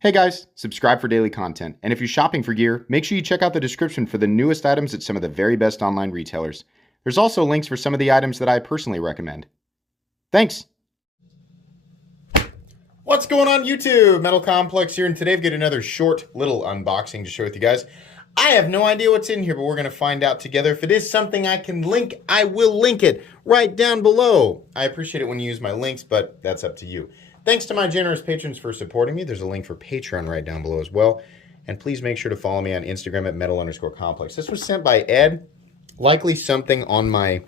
Hey guys, subscribe for daily content, and if you're shopping for gear, make sure you check out the description for the newest items at some of the very best online retailers. There's also links for some of the items that I personally recommend. Thanks! What's going on YouTube? Metal Complex here, and today I've got another short little unboxing to share with you guys. I have no idea what's in here, but we're going to find out together. If it is something I can link, I will link it right down below. I appreciate it when you use my links, but that's up to you. Thanks to my generous patrons for supporting me. There's a link for Patreon right down below as well. And please make sure to follow me on Instagram at metal_complex. This was sent by Ed. Likely something on my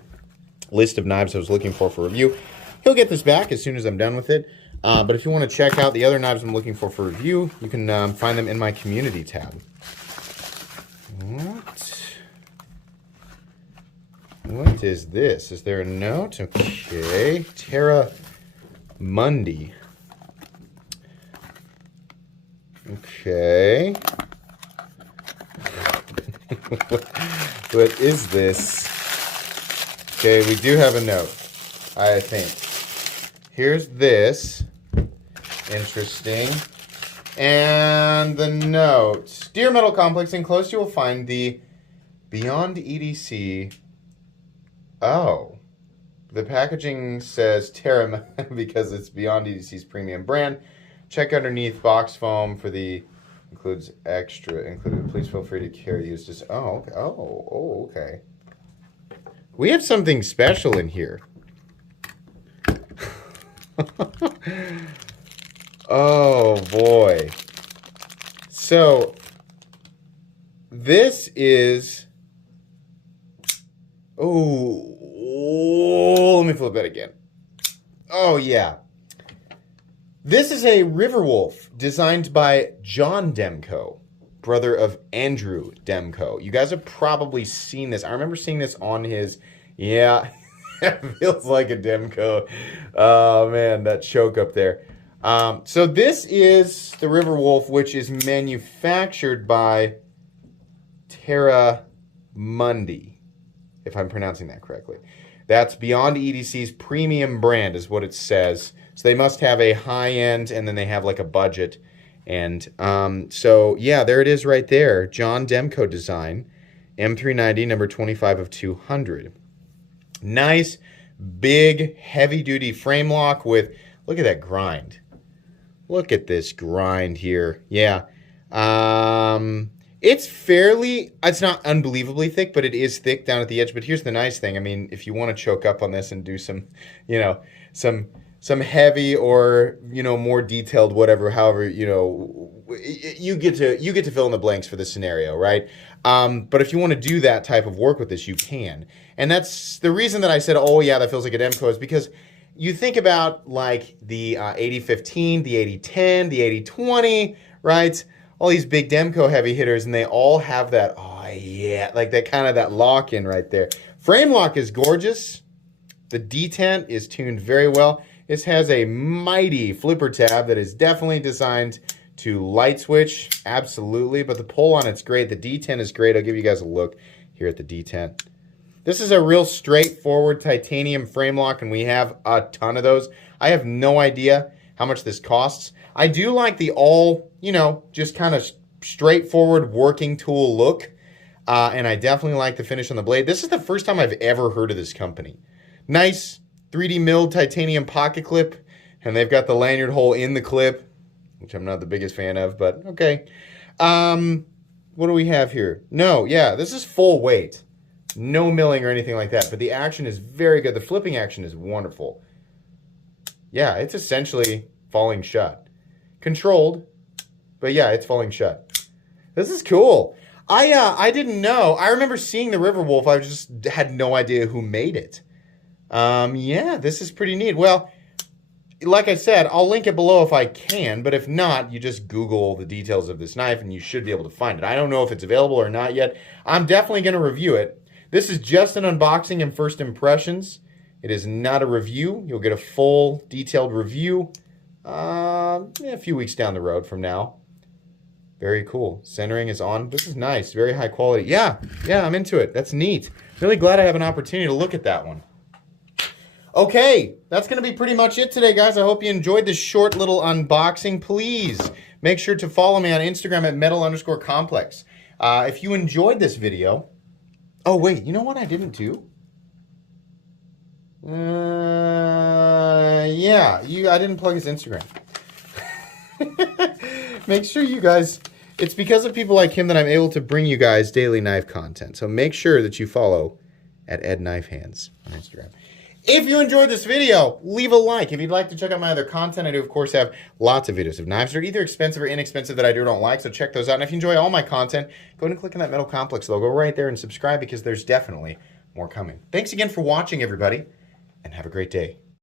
list of knives I was looking for review. He'll get this back as soon as I'm done with it. But if you want to check out the other knives I'm looking for review, you can find them in my community tab. What is this? Is there a note? Okay. Terra, Mundi. Okay. What is this? Okay, we do have a note, I think. Here's this. Interesting. And the note. Dear Metal Complex, enclosed you will find the Beyond EDC. Oh. The packaging says Terra because it's Beyond EDC's premium brand. Check underneath box foam for the includes extra included. Please feel free to carry use this. Oh, okay. Okay. We have something special in here. Oh boy. So this is let me flip that again. Oh yeah. This is a Riverwolf designed by John Demko, brother of Andrew Demko. You guys have probably seen this. I remember seeing this on his, yeah, it feels like a Demko. Oh man, that choke up there. So this is the Riverwolf, which is manufactured by Terra Mundi, if I'm pronouncing that correctly. That's Beyond EDC's premium brand is what it says. So they must have a high end and then they have like a budget. And so yeah, there it is right there. John Demko design, M390, number 25 of 200. Nice, big, heavy duty frame lock with, look at that grind. Look at this grind here. Yeah. It's not unbelievably thick, but it is thick down at the edge. But here's the nice thing. I mean, if you want to choke up on this and do some, some heavy or, more detailed, whatever, however, you get to fill in the blanks for the scenario, right? But if you want to do that type of work with this, you can. And that's the reason that I said, oh yeah, that feels like a Demko is because you think about like the 8015, the 8010, the 8020, right? All these big Demko heavy hitters, and they all have that, oh yeah, like that kind of that lock-in right there. Frame lock is gorgeous. The detent is tuned very well. This has a mighty flipper tab that is definitely designed to light switch, absolutely, but the pull on it's great. The detent is great. I'll give you guys a look here at the detent. This is a real straightforward titanium frame lock, and we have a ton of those. I have no idea how much this costs. I do like the all, just kind of straightforward working tool look, and I definitely like the finish on the blade. This is the first time I've ever heard of this company. Nice 3D milled titanium pocket clip, and they've got the lanyard hole in the clip, which I'm not the biggest fan of, but okay. What do we have here? No, yeah, this is full weight. No milling or anything like that, but the action is very good. The flipping action is wonderful. Yeah, it's essentially falling shut. Controlled, but yeah, it's falling shut. This is cool. I didn't know. I remember seeing the Riverwolf. I just had no idea who made it. Yeah, this is pretty neat. Well, like I said, I'll link it below if I can, but if not, you just Google the details of this knife and you should be able to find it. I don't know if it's available or not yet. I'm definitely going to review it. This is just an unboxing and first impressions. It is not a review. You'll get a full detailed review a few weeks down the road from now. Very cool. Centering is on. This is nice. Very high quality. Yeah, I'm into it. That's neat. Really glad I have an opportunity to look at that one. Okay, that's going to be pretty much it today, guys. I hope you enjoyed this short little unboxing. Please make sure to follow me on Instagram at metal_complex. If you enjoyed this video... Oh, wait, you know what I didn't do? Yeah, I didn't plug his Instagram. Make sure you guys... It's because of people like him that I'm able to bring you guys daily knife content. So make sure that you follow at Ed Knife Hands on Instagram. If you enjoyed this video, leave a like. If you'd like to check out my other content, I do, of course, have lots of videos of knives that are either expensive or inexpensive that I do or don't like, so check those out. And if you enjoy all my content, go ahead and click on that Metal Complex logo right there and subscribe because there's definitely more coming. Thanks again for watching, everybody, and have a great day.